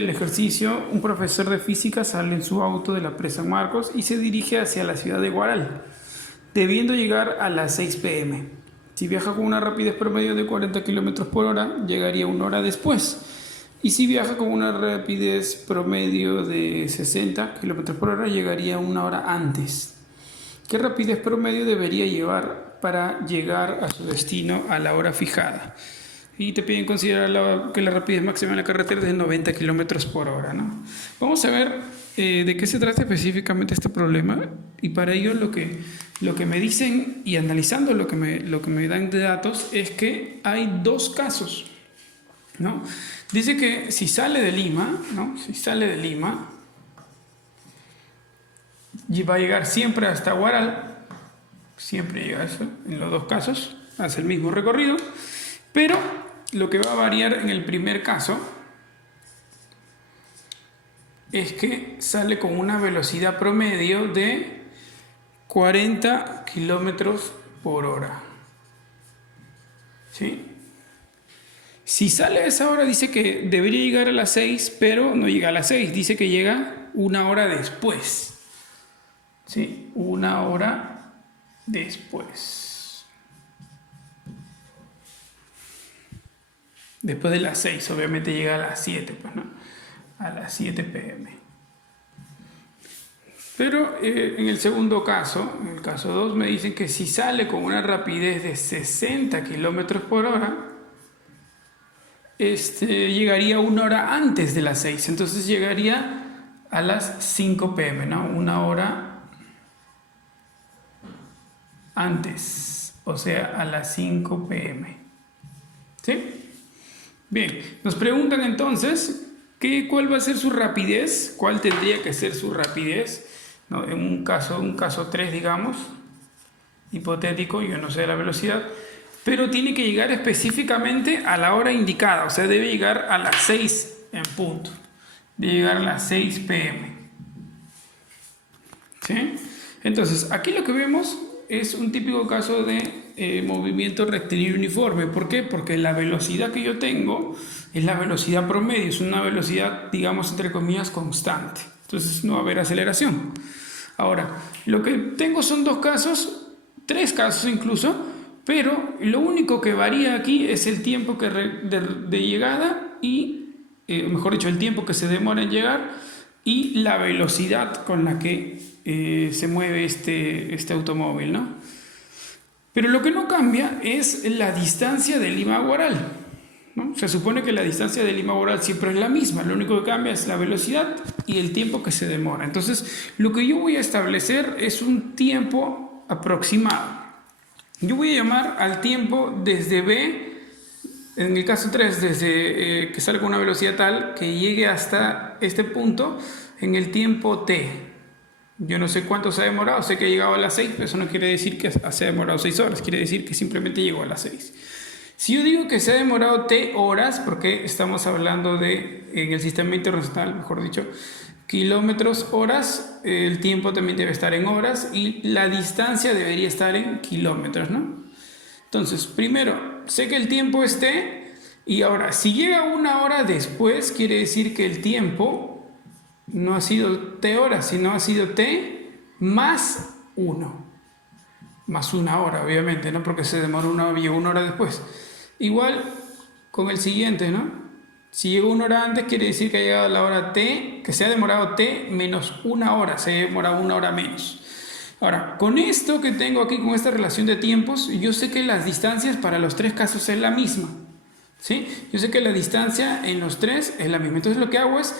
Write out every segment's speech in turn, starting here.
El ejercicio, un profesor de física sale en su auto de la presa San Marcos y se dirige hacia la ciudad de Huaral, debiendo llegar a las 6 p.m. Si viaja con una rapidez promedio de 40 km por hora, llegaría una hora después. Y si viaja con una rapidez promedio de 60 km por hora, llegaría una hora antes. ¿Qué rapidez promedio debería llevar para llegar a su destino a la hora fijada? Y te piden considerar que la rapidez máxima en la carretera es de 90 km por hora, ¿no? Vamos a ver de qué se trata específicamente este problema, y para ello lo que me dicen, y analizando lo que me dan de datos, es que hay dos casos, ¿no? Dice que si sale de Lima, ¿no? Si sale de Lima, y va a llegar siempre hasta Huaral, siempre llega eso, en los dos casos, hace el mismo recorrido, pero lo que va a variar en el primer caso es que sale con una velocidad promedio de 40 kilómetros por hora. ¿Sí? Si sale a esa hora, dice que debería llegar a las 6, pero no llega a las 6, dice que llega una hora después. ¿Sí? Una hora después. Después de las 6, obviamente llega a las 7, pues, ¿no? A las 7 p.m. Pero en el segundo caso, en el caso 2, me dicen que si sale con una rapidez de 60 km por hora, llegaría una hora antes de las 6. Entonces llegaría a las 5 p.m., ¿no? Una hora antes, o sea, a las 5 p.m. ¿Sí? Bien, nos preguntan entonces cuál va a ser su rapidez, cuál tendría que ser su rapidez, ¿no? En un caso 3, digamos, hipotético, yo no sé la velocidad, pero tiene que llegar específicamente a la hora indicada, o sea, debe llegar a las 6 en punto, debe llegar a las 6 p.m. ¿Sí? Entonces, aquí lo que vemos es un típico caso de movimiento rectilíneo uniforme. ¿Por qué? Porque la velocidad que yo tengo es la velocidad promedio, es una velocidad, digamos, entre comillas, constante. Entonces no va a haber aceleración. Ahora, lo que tengo son dos casos, tres casos incluso, pero lo único que varía aquí es el tiempo de llegada y, mejor dicho, el tiempo que se demora en llegar y la velocidad con la que se mueve este automóvil, ¿no? Pero lo que no cambia es la distancia de Lima a Huaral, ¿no? Se supone que la distancia de Lima a Huaral siempre es la misma, lo único que cambia es la velocidad y el tiempo que se demora. Entonces, lo que yo voy a establecer es un tiempo aproximado. Yo voy a llamar al tiempo desde B, en el caso 3, desde que salga una velocidad tal que llegue hasta este punto en el tiempo T. Yo no sé cuánto se ha demorado, sé que ha llegado a las 6, pero eso no quiere decir que se ha demorado 6 horas, quiere decir que simplemente llegó a las 6. Si yo digo que se ha demorado T horas, porque estamos hablando de, en el sistema internacional, mejor dicho, kilómetros horas, el tiempo también debe estar en horas y la distancia debería estar en kilómetros, ¿no? Entonces, primero, sé que el tiempo es T, y ahora, si llega una hora después, quiere decir que el tiempo no ha sido T horas, sino ha sido T más 1. Más una hora, obviamente, ¿no? Porque se demoró llegó una hora después. Igual con el siguiente, ¿no? Si llegó una hora antes, quiere decir que ha llegado a la hora T, que se ha demorado T menos una hora, se ha demorado una hora menos. Ahora, con esto que tengo aquí, con esta relación de tiempos, yo sé que las distancias para los tres casos es la misma. ¿Sí? Yo sé que la distancia en los tres es la misma. Entonces lo que hago es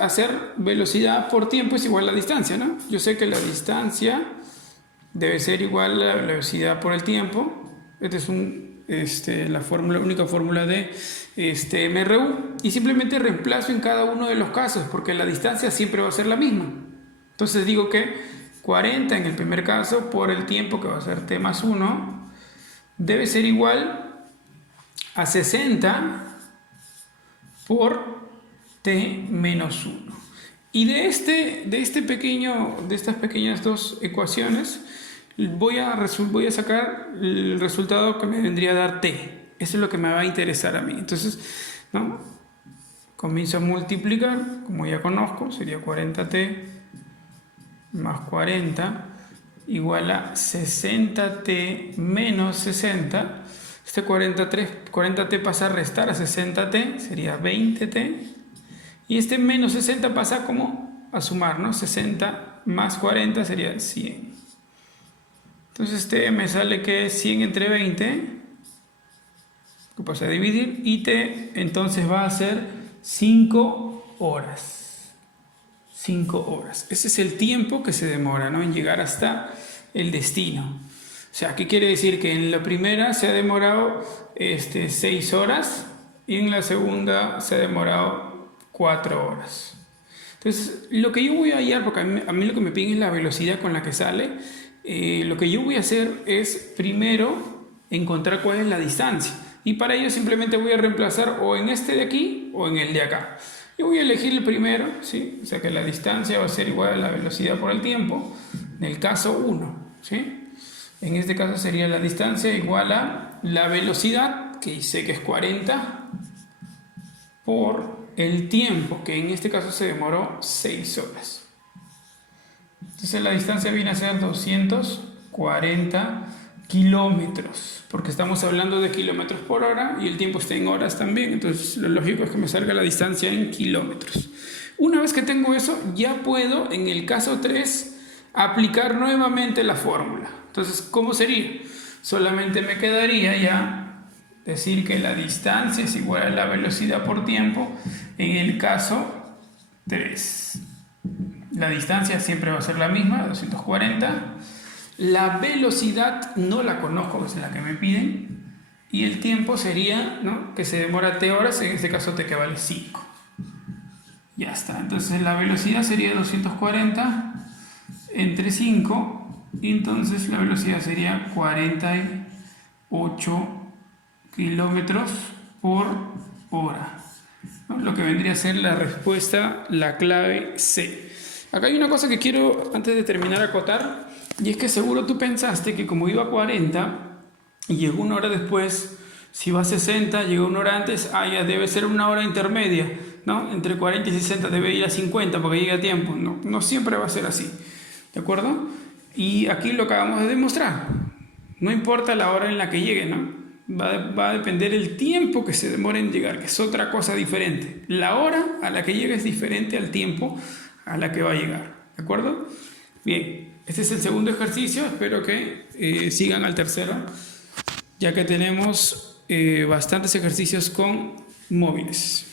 hacer velocidad por tiempo es igual a la distancia, ¿no? Yo sé que la distancia debe ser igual a la velocidad por el tiempo. Esta es la única fórmula de MRU. Y simplemente reemplazo en cada uno de los casos, porque la distancia siempre va a ser la misma. Entonces digo que 40 en el primer caso por el tiempo, que va a ser T más 1, debe ser igual a 60 por T menos 1. Y de estas pequeñas dos ecuaciones voy a sacar el resultado que me vendría a dar T. Eso es lo que me va a interesar a mí. Entonces, ¿no? comienzo a multiplicar, como ya conozco, sería 40t más 40 igual a 60t menos 60. Este 40t pasa a restar a 60t, sería 20t. Y este menos 60 pasa como a sumar, ¿no? 60 más 40 sería 100. Entonces t me sale que es 100 entre 20, que pasa a dividir, y t entonces va a ser 5 horas. 5 horas. Ese es el tiempo que se demora, ¿no?, en llegar hasta el destino. O sea, ¿qué quiere decir? Que en la primera se ha demorado 6 horas y en la segunda se ha demorado 4 horas. Entonces, lo que yo voy a hallar, porque a mí lo que me piden es la velocidad con la que sale, lo que yo voy a hacer es primero encontrar cuál es la distancia. Y para ello simplemente voy a reemplazar o en este de aquí o en el de acá. Yo voy a elegir el primero, ¿sí? O sea que la distancia va a ser igual a la velocidad por el tiempo, en el caso 1, ¿sí? En este caso sería la distancia igual a la velocidad, que sé que es 40, por el tiempo, que en este caso se demoró 6 horas. Entonces la distancia viene a ser 240 kilómetros, porque estamos hablando de kilómetros por hora y el tiempo está en horas también. Entonces lo lógico es que me salga la distancia en kilómetros. Una vez que tengo eso, ya puedo, en el caso 3, aplicar nuevamente la fórmula. Entonces, ¿cómo sería? Solamente me quedaría ya decir que la distancia es igual a la velocidad por tiempo en el caso 3. La distancia siempre va a ser la misma, 240. La velocidad no la conozco, es la que me piden. Y el tiempo sería, ¿no?, que se demora t horas, en este caso t que vale 5. Ya está. Entonces la velocidad sería 240 entre 5. Y entonces la velocidad sería 48 kilómetros por hora, ¿no? Lo que vendría a ser la respuesta, la clave C. Acá hay una cosa que quiero, antes de terminar, acotar, y es que seguro tú pensaste que como iba a 40 y llegó una hora después, si va a 60, llegó una hora antes, ya debe ser una hora intermedia, ¿no? Entre 40 y 60 debe ir a 50 porque llega a tiempo. No, no siempre va a ser así, ¿de acuerdo? Y aquí lo acabamos de demostrar. No importa la hora en la que llegue, ¿no? Va a depender el tiempo que se demore en llegar, que es otra cosa diferente. La hora a la que llegue es diferente al tiempo a la que va a llegar, ¿de acuerdo? Bien, este es el segundo ejercicio. Espero que sigan al tercero, ya que tenemos bastantes ejercicios con móviles.